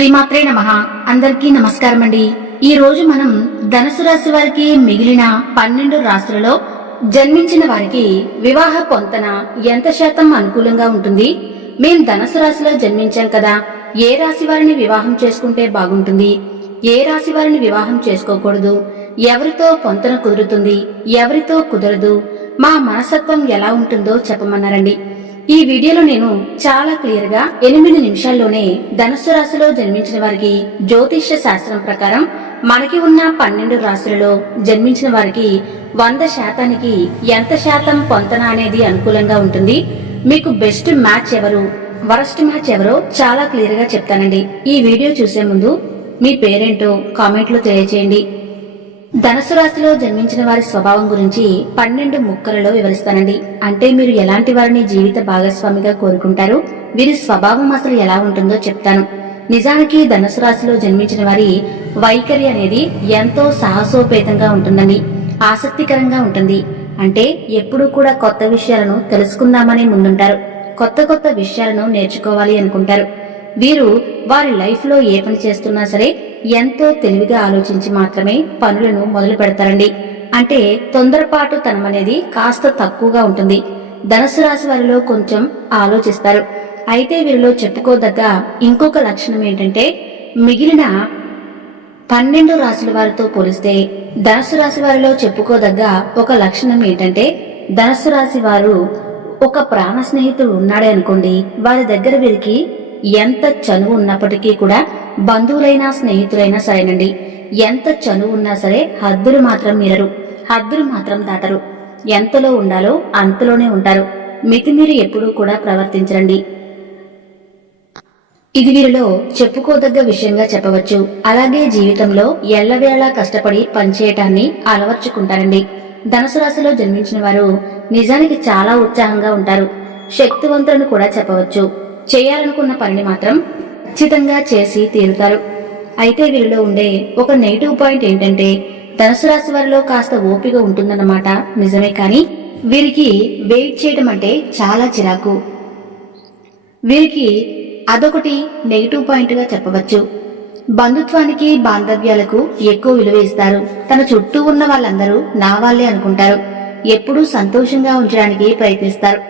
శ్రీమాత్రే నమః. అందరికీ నమస్కారం అండి. ఈ రోజు మనం ధనుసు రాశి వారికి మిగిలిన 12 రాశులలో జన్మించిన వారికి వివాహ పొంతన ఎంత శాతం అనుకూలంగా ఉంటుంది, మేం ధనుసు రాశిలో జన్మించాం కదా, ఏ రాశి వారిని వివాహం చేసుకుంటే బాగుంటుంది, ఏ రాశి వారిని వివాహం చేసుకోకూడదు, ఎవరితో పొంతన కుదురుతుంది, ఎవరితో కుదరదు, మా మనస్తత్వం ఎలా ఉంటుందో చెప్పమన్నారండి. ఈ వీడియోలో నేను చాలా క్లియర్ గా 8 నిమిషాల్లోనే ధనుస్సు రాశిలో జన్మించిన వారికి జ్యోతిష్య శాస్త్రం ప్రకారం మనకి ఉన్న 12 రాశులలో జన్మించిన వారికి 100% ఎంత శాతం పొంతన అనేది అనుకూలంగా ఉంటుంది, మీకు బెస్ట్ మ్యాచ్ ఎవరు, వరస్ట్ మ్యాచ్ ఎవరో చాలా క్లియర్ గా చెప్తానండి. ఈ వీడియో చూసే ముందు మీ పేరేంటో కామెంట్ లో తెలియజేయండి. ధనుసు రాశిలో జన్మించిన వారి స్వభావం గురించి 12 ముక్కలలో వివరిస్తానండి. అంటే మీరు ఎలాంటి వారిని జీవిత భాగస్వామిగా కోరుకుంటారు, వీరి స్వభావం అసలు ఎలా ఉంటుందో చెప్తాను. నిజానికి ధనుసు రాశిలో జన్మించిన వారి వైఖరి అనేది ఎంతో సాహసోపేతంగా ఉంటుందండి, ఆసక్తికరంగా ఉంటుంది. అంటే ఎప్పుడూ కూడా కొత్త విషయాలను తెలుసుకుందామని ముందుంటారు, కొత్త విషయాలను నేర్చుకోవాలి అనుకుంటారు. వీరు వారి లైఫ్ లో ఏ పని చేస్తున్నా సరే ఎంతో తెలివిగా ఆలోచించి మాత్రమే పనులను మొదలు పెడతారండి. అంటే తొందరపాటు తనమనేది కాస్త తక్కువగా ఉంటుంది. ధనుసు రాశి వారిలో కొంచెం ఆలోచిస్తారు. అయితే వీరిలో చెప్పుకోదగ్గ ఇంకొక లక్షణం ఏంటంటే, మిగిలిన 12 రాశుల వారితో పోలిస్తే ధనుసు రాశి వారిలో చెప్పుకోదగ్గ ఒక లక్షణం ఏంటంటే, ధనుసు రాశి వారు ఒక ప్రాణ స్నేహితుడు ఉన్నాడే అనుకోండి, వారి దగ్గర వీరికి ఎంత చనువు ఉన్నప్పటికీ కూడా బంధువులైనా స్నేహితులైనా సరేనండి, ఎంత చనువు ఉన్నా సరే హద్దులు మాత్రం మీరరు, హద్దులు మాత్రం దాటరు. ఎంతలో ఉండాలో అంతలోనే ఉంటారు, మితిమీరి ఎప్పుడూ కూడా ప్రవర్తించరండి. ఇది వీరిలో చెప్పుకోదగ్గ విషయంగా చెప్పవచ్చు. అలాగే జీవితంలో ఎల్లవేళలా కష్టపడి పనిచేయటాన్ని అలవర్చుకుంటారండి. ధనుసు రాశిలో జన్మించిన వారు నిజానికి చాలా ఉత్సాహంగా ఉంటారు, శక్తివంతులను కూడా చెప్పవచ్చు. చేయాలనుకున్న పనిని మాత్రం ఖచ్చితంగా చేసి తీరుతారు. అయితే వీరిలో ఉండే ఒక నెగిటివ్ పాయింట్ ఏంటంటే, ధనుసు రాశి వారిలో కాస్త ఓపిక ఉంటుందన్నమాట నిజమే, కానీ వీరికి వెయిట్ చేయడం అంటే చాలా చిరాకు. వీరికి అదొకటి నెగిటివ్ పాయింట్ గా చెప్పవచ్చు. బంధుత్వానికి బాంధవ్యాలకు ఎక్కువ విలువ ఇస్తారు. తన చుట్టూ ఉన్న వాళ్ళందరూ నా వాళ్లే అనుకుంటారు. ఎప్పుడూ సంతోషంగా ఉంచడానికి ప్రయత్నిస్తారు.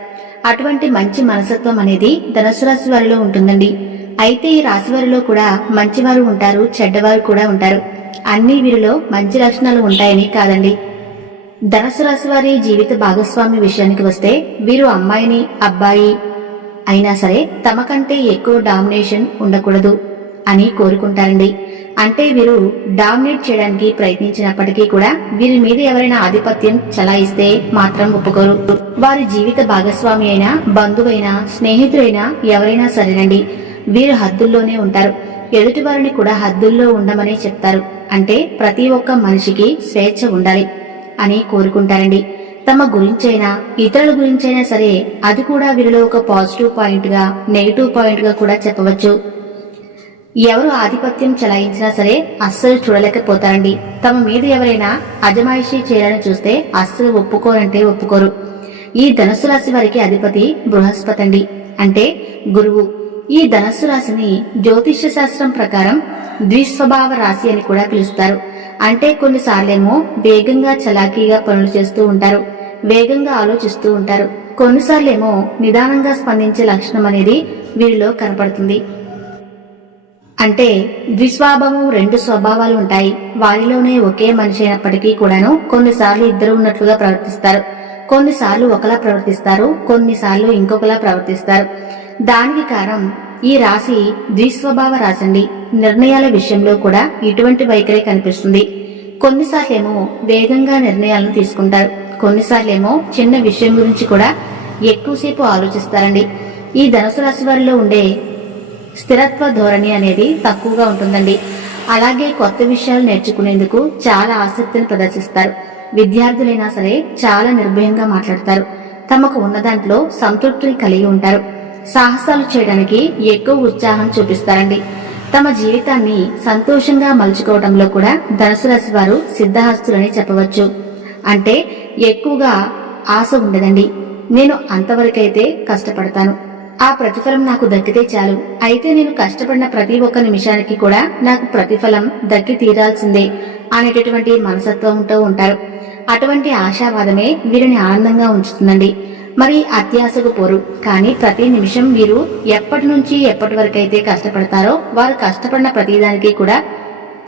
అటువంటి మంచి మనస్తత్వం అనేది ధనుసు రాశి వారిలో ఉంటుందండి. అయితే ఈ రాశి వారిలో కూడా మంచివారు ఉంటారు, చెడ్డవారు కూడా ఉంటారు. అన్ని వీరిలో మంచి లక్షణాలు ఉంటాయని కాదండి. ధనుసు రాశి వారి జీవిత భాగస్వామి విషయానికి వస్తే, వీరు అమ్మాయిని అబ్బాయి అయినా సరే తమ కంటే ఎక్కువ డామినేషన్ ఉండకూడదు అని కోరుకుంటారండి. అంటే వీరు డామినేట్ చేయడానికి ప్రయత్నించినప్పటికీ కూడా వీరి మీద ఎవరైనా ఆధిపత్యం చలాయిస్తే మాత్రం ఒప్పుకోరు. వారి జీవిత భాగస్వామి అయినా, బంధువైనా, స్నేహితుడైనా ఎవరైనా సరేనండి, వీరు హద్దుల్లోనే ఉంటారు. ఎదుటి వారిని కూడా హద్దుల్లో ఉండమని చెప్తారు. అంటే ప్రతి ఒక్క మనిషికి స్వేచ్ఛ ఉండాలి అని కోరుకుంటారండి. తమ గురించైనా ఇతరుల గురించైనా సరే అది కూడా వీరిలో ఒక పాజిటివ్ పాయింట్ గా, నెగిటివ్ పాయింట్ గా కూడా చెప్పవచ్చు. ఎవరు ఆధిపత్యం చలాయించినా సరే అస్సలు చూడలేకపోతారండి. తమ మీద ఎవరైనా అజమాయిషీ చేయాలని చూస్తే అస్సలు ఒప్పుకోరంటే ఒప్పుకోరు. ఈ ధనుస్సు రాశి వారికి అధిపతి బృహస్పతి అండి, అంటే గురువు. ఈ ధనుస్సు రాశిని జ్యోతిష్య శాస్త్రం ప్రకారం ద్విస్వభావ రాశి అని కూడా పిలుస్తారు. అంటే కొన్నిసార్లేమో వేగంగా చలాకీగా పనులు చేస్తూ ఉంటారు, వేగంగా ఆలోచిస్తూ ఉంటారు. కొన్నిసార్లేమో నిదానంగా స్పందించే లక్షణం అనేది వీరిలో కనపడుతుంది. అంటే ద్విస్వభావం, 2 స్వభావాలు ఉంటాయి. వారిలోనే ఒకే మనిషి అయినప్పటికీ కూడాను కొన్నిసార్లు ఇద్దరు ఉన్నట్లుగా ప్రవర్తిస్తారు, కొన్నిసార్లు ఒకలా ప్రవర్తిస్తారు, కొన్నిసార్లు ఇంకొకలా ప్రవర్తిస్తారు. దానికి కారణం ఈ రాశి ద్విస్వభావ రాశి అండి. నిర్ణయాల విషయంలో కూడా ఇటువంటి వైఖరి కనిపిస్తుంది. కొన్నిసార్లేమో వేగంగా నిర్ణయాలను తీసుకుంటారు, కొన్నిసార్లేమో చిన్న విషయం గురించి కూడా ఎక్కువసేపు ఆలోచిస్తారండి. ఈ ధనుసు రాశి వారిలో ఉండే స్థిరత్వ ధోరణి అనేది తక్కువగా ఉంటుందండి. అలాగే కొత్త విషయాలు నేర్చుకునేందుకు చాలా ఆసక్తిని ప్రదర్శిస్తారు. విద్యార్థులైనా సరే చాలా నిర్భయంగా మాట్లాడతారు. తమకు ఉన్న దాంట్లో సంతృప్తిని కలిగి ఉంటారు. సాహసాలు చేయడానికి ఎక్కువ ఉత్సాహం చూపిస్తారండి. తమ జీవితాన్ని సంతోషంగా మలుచుకోవడంలో కూడా ధనుసు రాశి వారు సిద్ధహస్తులని చెప్పవచ్చు. అంటే ఎక్కువగా ఆశ ఉండదండి. నేను అంతవరకైతే కష్టపడతాను, ఆ ప్రతిఫలం నాకు దక్కితే చాలు. అయితే నేను కష్టపడిన ప్రతి ఒక్క నిమిషానికి కూడా నాకు ప్రతిఫలం దక్కి తీరాల్సిందే అనేటటువంటి మనసత్వంతో ఉంటారు. అటువంటి ఆశావాదమే వీరిని ఆనందంగా ఉంచుతుందండి. మరి అత్యాశకు పోరు. కానీ ప్రతి నిమిషం వీరు ఎప్పటి నుంచి ఎప్పటి వరకైతే కష్టపడతారో వారు కష్టపడిన ప్రతిదానికి కూడా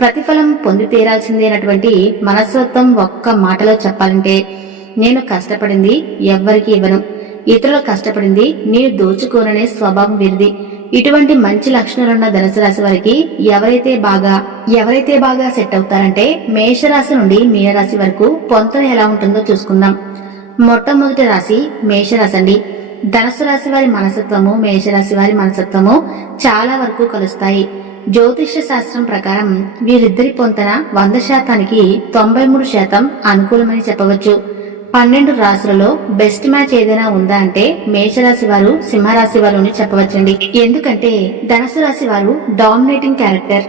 ప్రతిఫలం పొంది తీరాల్సిందేనటువంటి మనస్తత్వం ఒక్క మాటలో చెప్పాలంటే, నేను కష్టపడింది ఎవ్వరికి ఇవ్వను, ఇతరులు కష్టపడింది నేను దోచుకోననే స్వభావం వీరిది. ఇటువంటి మంచి లక్షణాలున్న ధనుసు రాశి వారికి ఎవరైతే బాగా సెట్ అవుతారంటే మేషరాశి నుండి మీనరాశి వరకు పొంతన ఎలా ఉంటుందో చూసుకుందాం. మొట్టమొదటి రాశి మేషరాశి అండి. ధనుసు రాశి వారి మనసత్వము మేషరాశి వారి మనసత్వము చాలా వరకు కలుస్తాయి. జ్యోతిష్య శాస్త్రం ప్రకారం వీరిద్దరి పొంతన 100%కి 93% అనుకూలమని చెప్పవచ్చు. 12 రాశులలో బెస్ట్ మ్యాచ్ ఏదైనా ఉందా అంటే మేషరాశి వారు సింహరాశి వారు అని చెప్పవచ్చండి. ఎందుకంటే ధనుసు రాశి వారు డామినేటింగ్ క్యారెక్టర్,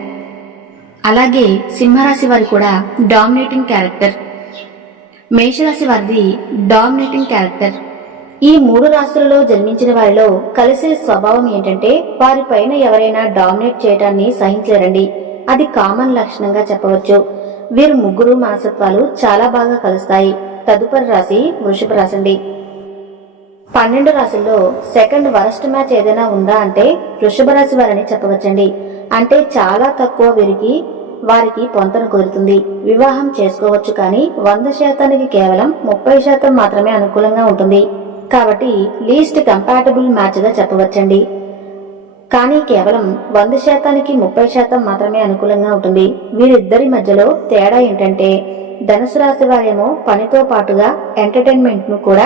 అలాగే సింహరాశి వారు కూడా డామినేటింగ్ క్యారెక్టర్, మేషరాశి వారిది డామినేటింగ్ క్యారెక్టర్. ఈ 3 రాశులలో జన్మించిన వారిలో కలిసే స్వభావం ఏంటంటే వారిపైన ఎవరైనా డామినేట్ చేయడాన్ని సహించలేరండి. అది కామన్ లక్షణంగా చెప్పవచ్చు. వీరు ముగ్గురు మనసత్వాలు చాలా బాగా కలుస్తాయి. తదుపరి రాశి వృషభ రాశి అండి. 12 రాశుల్లో సెకండ్ వరస్ట్ మ్యాచ్ ఏదైనా ఉందా అంటే వృషభ రాశి వారని చెప్పవచ్చండి. అంటే చాలా తక్కువ వారికి పొంతన కుదురుతుంది. వివాహం చేసుకోవచ్చు, కానీ 100%కి కేవలం 30% మాత్రమే అనుకూలంగా ఉంటుంది. కాబట్టి లీస్ట్ కంపాటబుల్ మ్యాచ్ గా చెప్పవచ్చండి. కానీ కేవలం 100%కి 30% మాత్రమే అనుకూలంగా ఉంటుంది. వీరిద్దరి మధ్యలో తేడా ఏంటంటే ధనుసు రాశి వారేమో పనితో పాటుగా ఎంటర్టైన్మెంట్ ను కూడా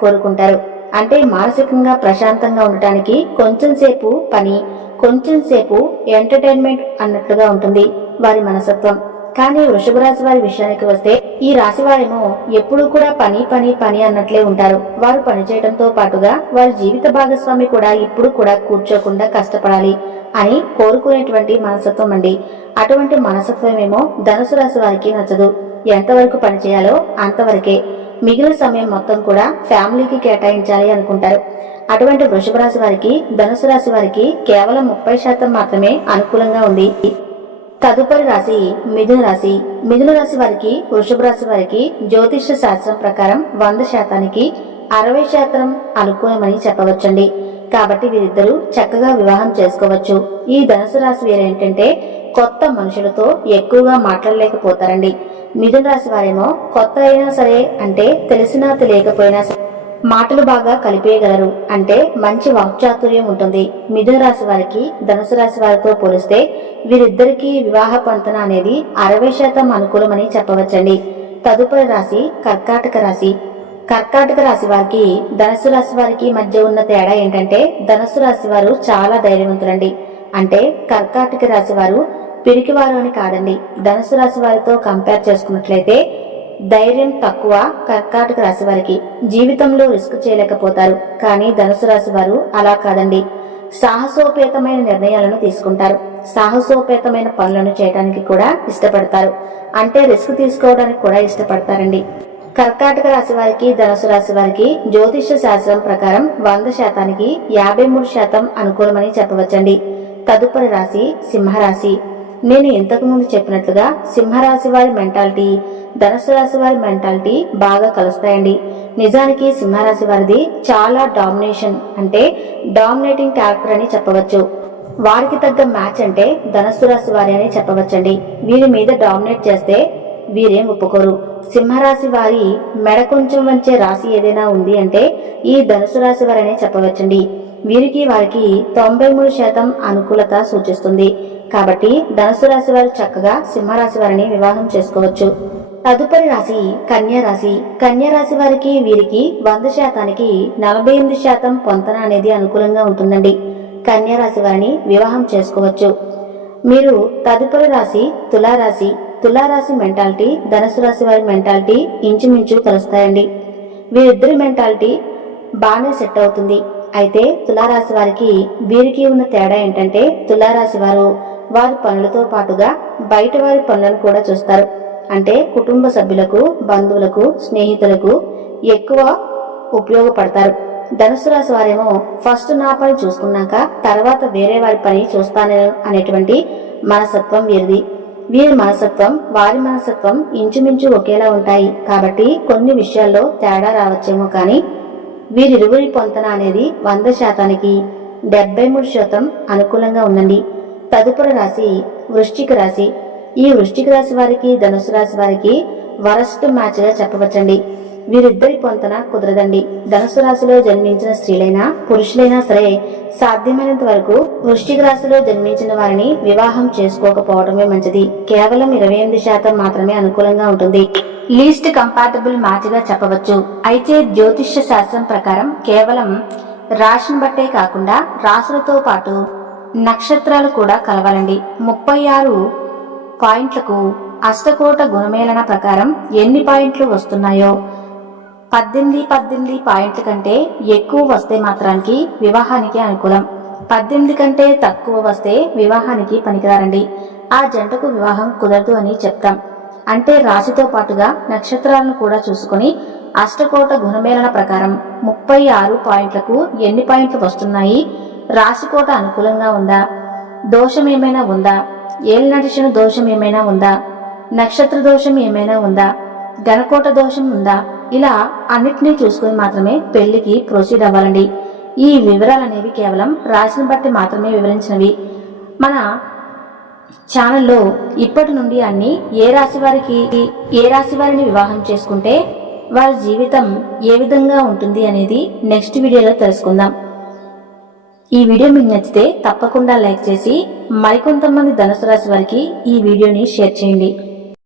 కోరుకుంటారు. అంటే మానసికంగా ప్రశాంతంగా ఉండటానికి కొంచెం సేపు పని, కొంచెం సేపు ఎంటర్టైన్మెంట్ అన్నట్లుగా ఉంటుంది వారి మనసత్వం. కానీ వృషభ రాశి వారి విషయానికి వస్తే ఈ రాశి వారేమో ఎప్పుడూ కూడా పని పని పని అన్నట్లే ఉంటారు. వారు పని చేయడంతో పాటుగా వారి జీవిత భాగస్వామి కూడా ఇప్పుడు కూడా కూర్చోకుండా కష్టపడాలి అని కోరుకునేటువంటి మనసత్వం అండి. అటువంటి మనసత్వమేమో ధనుసు రాశి వారికి నచ్చదు. ఎంతవరకు పని చేయాలో అంతవరకే, మిగిలిన సమయం మొత్తం కూడా ఫ్యామిలీకి కేటాయించాలి అనుకుంటారు. అటువంటి వృషభ రాశి వారికి ధనుసు రాశి వారికి కేవలం 30% మాత్రమే అనుకూలంగా ఉంది. తదుపరి రాశి మిథున రాశి. మిథున రాశి వారికి వృషభ రాశి వారికి జ్యోతిష్య శాస్త్రం ప్రకారం 100%కి 60% అనుకూలమని చెప్పవచ్చండి. కాబట్టి వీరిద్దరూ చక్కగా వివాహం చేసుకోవచ్చు. ఈ ధనుసు రాశి వీరేంటంటే కొత్త మనుషులతో ఎక్కువగా మాట్లాడలేకపోతారండి. మిథున రాశి వారేమో కొత్త అయినా సరే, అంటే తెలిసినా తెలియకపోయినా మాటలు బాగా కలిపేయగలరు. అంటే మంచి వాక్చాతుర్యం ఉంటుంది. మిథున రాశి వారికి ధనుసు రాశి వారితో పోలిస్తే వీరిద్దరికీ వివాహ పొంతన అనేది 60% అనుకూలమని చెప్పవచ్చండి. తదుపరి రాశి కర్కాటక రాశి. కర్కాటక రాశి వారికి ధనుసు రాశి వారికి మధ్య ఉన్న తేడా ఏంటంటే ధనుసు రాశి వారు చాలా ధైర్యవంతులండి. అంటే కర్కాటక రాశి వారు పిరికివారు అని కాదండి. ధనుసు రాశి వారితో కంపేర్ చేసుకున్నట్లయితే ధైర్యం తక్కువ కర్కాటక రాశి వారికి. జీవితంలో రిస్క్ చేయలేకపోతారు. కానీ ధనుసు రాశి వారు అలా కాదండి. సాహసోపేతమైన నిర్ణయాలను తీసుకుంటారు. సాహసోపేతమైన పనులను చేయడానికి కూడా ఇష్టపడతారు. అంటే రిస్క్ తీసుకోవడానికి కూడా ఇష్టపడతారండి. కర్కాటక రాశి వారికి ధనుసు రాశి వారికి జ్యోతిష్య శాస్త్రం ప్రకారం 100%కి 53% అనుకూలమని చెప్పవచ్చండి. తదుపరి రాశి సింహరాశి. నేను ఇంతకు ముందు చెప్పినట్లుగా సింహరాశి వారి మెంటాలిటీ ధనుసు రాశి వారి మెంటాలిటీ బాగా కలుస్తాయండి. నిజానికి సింహరాశి వారిది చాలా డామినేషన్, అంటే డామినేటింగ్ క్యారెక్టర్ అని చెప్పవచ్చు. వారికి తగ్గ మ్యాచ్ అంటే ధనుసు రాశి వారి అని చెప్పవచ్చండి. వీరి మీద డామినేట్ చేస్తే వీరేం ఒప్పుకోరు. సింహరాశి వారి మెడ కొంచెం వంచే రాశి ఏదైనా ఉంది అంటే ఈ ధనుసు రాశి వారనే చెప్పవచ్చండి. వీరికి వారికి 93% అనుకూలత సూచిస్తుంది. కాబట్టి ధనుసు రాశి వారు చక్కగా సింహరాశి వారిని వివాహం చేసుకోవచ్చు. తదుపరి రాశి కన్యా రాశి. కన్యా రాశి వారికి వీరికి 100%కి 48% పొంతన అనేది అనుకూలంగా ఉంటుందండి. కన్యా రాశి వారిని వివాహం చేసుకోవచ్చు. మీరు తదుపరి రాశి తులారాశి. తులారాశి మెంటాలిటీ ధనుసు రాశి వారి మెంటాలిటీ ఇంచుమించు కలుస్తాయండి. వీరిద్దరి మెంటాలిటీ బాగానే సెట్ అవుతుంది. అయితే తులారాశి వారికి వీరికి ఉన్న తేడా ఏంటంటే తులారాశి వారు వారి పనులతో పాటుగా బయట వారి పనులను కూడా చూస్తారు. అంటే కుటుంబ సభ్యులకు, బంధువులకు, స్నేహితులకు ఎక్కువ ఉపయోగపడతారు. ధనుసు రాశి వారేమో ఫస్ట్ నా పని చూసుకున్నాక తర్వాత వేరే వారి పని చూస్తాను అనేటువంటి మనస్తత్వం వీరిది. వీరి మనస్తత్వం వారి మనస్తత్వం ఇంచుమించు ఒకేలా ఉంటాయి కాబట్టి కొన్ని విషయాల్లో తేడా రావచ్చేమో కానీ వీరిరువురి పొంతన అనేది 100%కి 73% అనుకూలంగా ఉందండి. తదుపరి రాశి వృశ్చిక రాశి. ఈ వృశ్చిక రాశి వారికి ధనుసు రాశి వారికి వరస్ట్ మ్యాచ్ గా చెప్పవచ్చండి. వీరిద్దరి పొంతన కుదరదండి. ధనుసు రాశిలో జన్మించిన స్త్రీలైనా పురుషులైనా సరే సాధ్యమైనంత వరకు వృశ్చిక రాశిలో జన్మించిన వారిని వివాహం చేసుకోకపోవడమే మంచిది. కేవలం 28% మాత్రమే అనుకూలంగా ఉంటుంది. లీస్ట్ కంపాటబుల్ మ్యాచ్ గా చెప్పవచ్చు. అయితే జ్యోతిష్య శాస్త్రం ప్రకారం కేవలం రాశిని బట్టే కాకుండా రాశులతో పాటు నక్షత్రాలు కూడా కలవాలండి. 36 పాయింట్లకు అష్టకోట గుణమేళన ప్రకారం ఎన్ని పాయింట్లు వస్తున్నాయో 18 పాయింట్ల కంటే ఎక్కువ వస్తే మాత్రానికి వివాహానికి అనుకూలం. 18 కంటే తక్కువ వస్తే వివాహానికి పనికిరారండి. ఆ జంటకు వివాహం కుదరదు అని చెప్తాం. అంటే రాశితో పాటుగా నక్షత్రాలను కూడా చూసుకుని అష్టకోట గుణమేళన ప్రకారం 36 పాయింట్లకు ఎన్ని పాయింట్లు వస్తున్నాయి, రాశికోట అనుకూలంగా ఉందా, దోషం ఏమైనా ఉందా, ఏలినటిషణ దోషం ఏమైనా ఉందా, నక్షత్ర దోషం ఏమైనా ఉందా, గణకోట దోషం ఉందా, ఇలా అన్నిటినీ చూసుకుని మాత్రమే పెళ్లికి ప్రొసీడ్ అవ్వాలండి. ఈ వివరాలనేవి కేవలం రాశిని బట్టి మాత్రమే వివరించినవి. మన ఛానల్లో ఇప్పటి నుండి అన్ని ఏ రాశి వారిని వివాహం చేసుకుంటే వారి జీవితం ఏ విధంగా ఉంటుంది అనేది నెక్స్ట్ వీడియోలో తెలుసుకుందాం. ఈ వీడియో మీకు నచ్చితే తప్పకుండా లైక్ చేసి మరికొంతమంది ధనుసు రాశి వారికి ఈ వీడియోని షేర్ చేయండి.